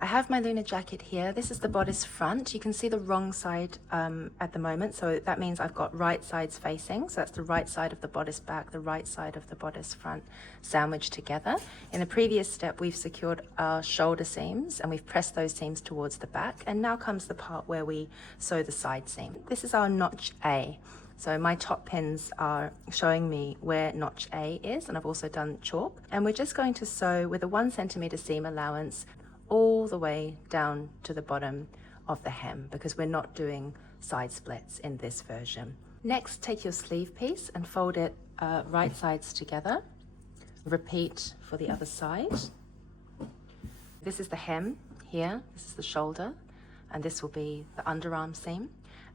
I have my Luna jacket here. This is the bodice front. You can see the wrong side at the moment, so that means I've got right sides facing. So that's the right side of the bodice back, the right side of the bodice front sandwiched together. In the previous step, we've secured our shoulder seams and we've pressed those seams towards the back. And now comes the part where we sew the side seam. This is our notch A. So my top pins are showing me where notch A is, and I've also done chalk. And we're just going to sew with a 1 centimeter seam allowance all the way down to the bottom of the hem, because we're not doing side splits in this version. Next, take your sleeve piece and fold it right sides together. Repeat for the other side. This is the hem here, this is the shoulder, and this will be the underarm seam.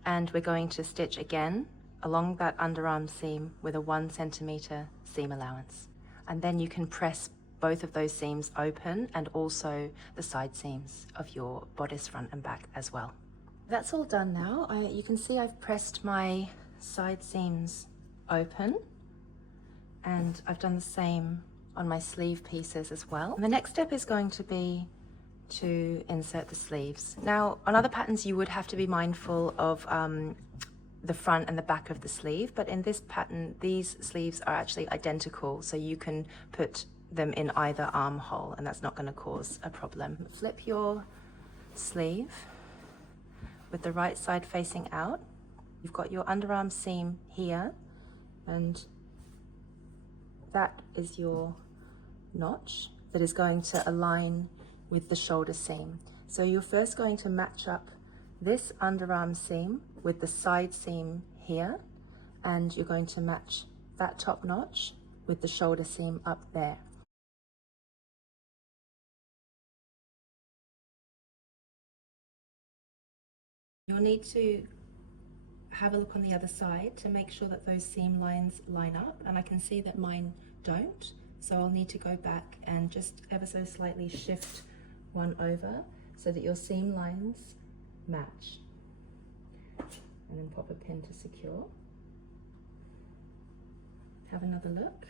And we're going to stitch again along that underarm seam with a 1 centimeter seam allowance. And then you can press both of those seams open and also the side seams of your bodice front and back as well. That's all done now. You can see I've pressed my side seams open, and I've done the same on my sleeve pieces as well. And the next step is going to be to insert the sleeves. Now, on other patterns you would have to be mindful of the front and the back of the sleeve, but in this pattern these sleeves are actually identical, so you can put them in either armhole and that's not going to cause a problem. Flip your sleeve with the right side facing out. You've got your underarm seam here, and that is your notch that is going to align with the shoulder seam. So you're first going to match up this underarm seam with the side seam here, and you're going to match that top notch with the shoulder seam up there. You'll need to have a look on the other side to make sure that those seam lines line up, and I can see that mine don't, so I'll need to go back and just ever so slightly shift one over so that your seam lines match, and then pop a pin to secure. Have another look.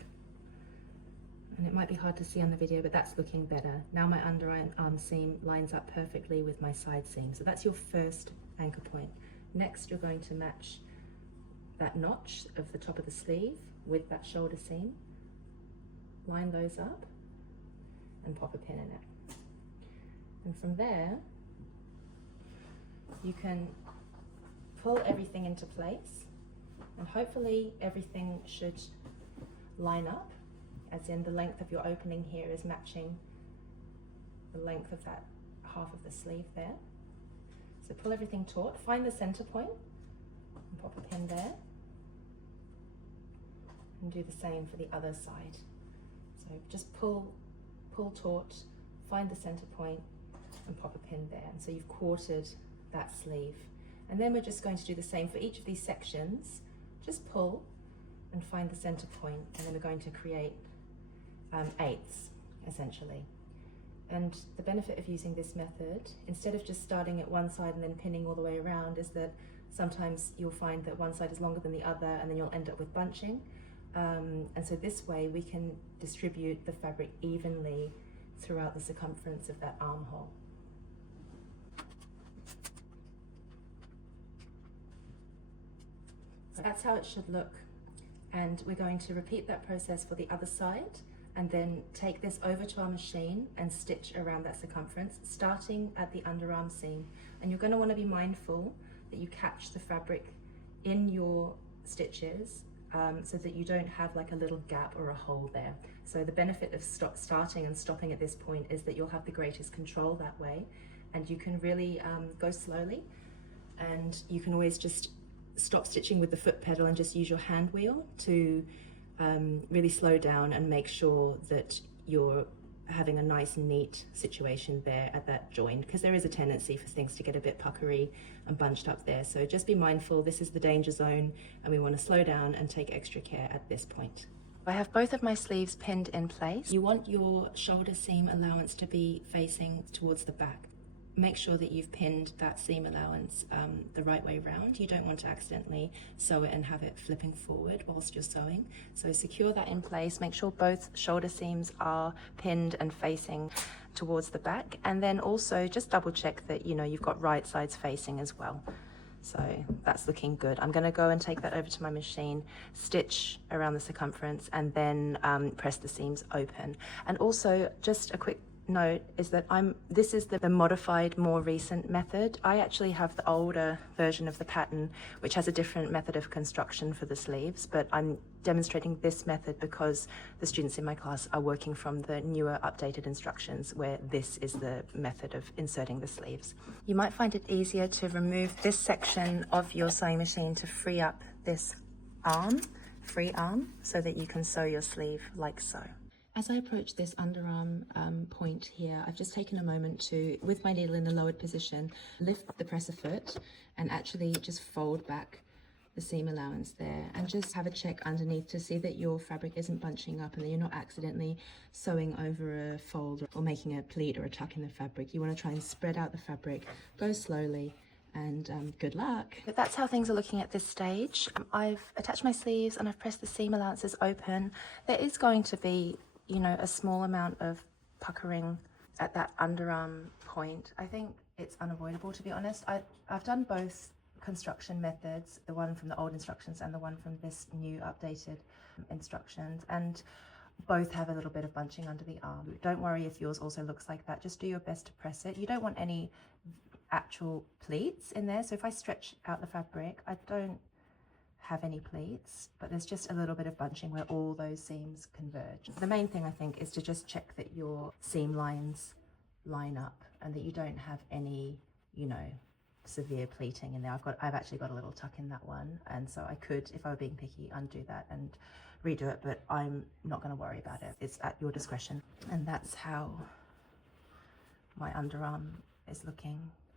And it might be hard to see on the video, but that's looking better. Now my underarm seam lines up perfectly with my side seam. So that's your first anchor point. Next, you're going to match that notch of the top of the sleeve with that shoulder seam. Line those up and pop a pin in it. And from there, you can pull everything into place, and hopefully everything should line up, as in the length of your opening here is matching the length of that half of the sleeve there. So pull everything taut, find the center point and pop a pin there, and do the same for the other side. So just pull taut, find the center point and pop a pin there, and so you've quartered that sleeve. And then we're just going to do the same for each of these sections. Just pull and find the center point, and then we're going to create eighths essentially. And the benefit of using this method, instead of just starting at one side and then pinning all the way around, is that sometimes you'll find that one side is longer than the other and then you'll end up with bunching. And so this way we can distribute the fabric evenly throughout the circumference of that armhole. So that's how it should look. And we're going to repeat that process for the other side, and then take this over to our machine and stitch around that circumference, starting at the underarm seam. And you're going to want to be mindful that you catch the fabric in your stitches so that you don't have like a little gap or a hole there. So the benefit of starting and stopping at this point is that you'll have the greatest control that way, and you can really go slowly, and you can always just stop stitching with the foot pedal and just use your hand wheel to really slow down and make sure that you're having a nice neat situation there at that joint, because there is a tendency for things to get a bit puckery and bunched up there. So just be mindful, this is the danger zone and we want to slow down and take extra care at this point. I have both of my sleeves pinned in place. You want your shoulder seam allowance to be facing towards the back. Make sure that you've pinned that seam allowance the right way round. You don't want to accidentally sew it and have it flipping forward whilst you're sewing. So secure that in place. Make sure both shoulder seams are pinned and facing towards the back, and then also just double check that, you know, you've got right sides facing as well. So that's looking good. I'm going to go and take that over to my machine, stitch around the circumference, and then press the seams open. And also, just a quick note is that this is the modified, more recent method. I actually have the older version of the pattern, which has a different method of construction for the sleeves, but I'm demonstrating this method because the students in my class are working from the newer updated instructions where this is the method of inserting the sleeves. You might find it easier to remove this section of your sewing machine to free up this free arm, so that you can sew your sleeve like so. As I approach this underarm point here, I've just taken a moment to, with my needle in the lowered position, lift the presser foot and actually just fold back the seam allowance there, and just have a check underneath to see that your fabric isn't bunching up and that you're not accidentally sewing over a fold or making a pleat or a tuck in the fabric. You want to try and spread out the fabric, go slowly, and good luck. But that's how things are looking at this stage. I've attached my sleeves and I've pressed the seam allowances open. There is going to be, you know, a small amount of puckering at that underarm point. I think it's unavoidable, to be honest. I've done both construction methods, the one from the old instructions and the one from this new updated instructions, and both have a little bit of bunching under the arm. Don't worry if yours also looks like that. Just do your best to press it. You don't want any actual pleats in there. So if I stretch out the fabric, I don't have any pleats, but there's just a little bit of bunching where all those seams converge. The main thing, I think, is to just check that your seam lines line up and that you don't have any, you know, severe pleating in there. I've actually got a little tuck in that one, and so I could, if I were being picky, undo that and redo it, but I'm not going to worry about it. It's at your discretion. And that's how my underarm is looking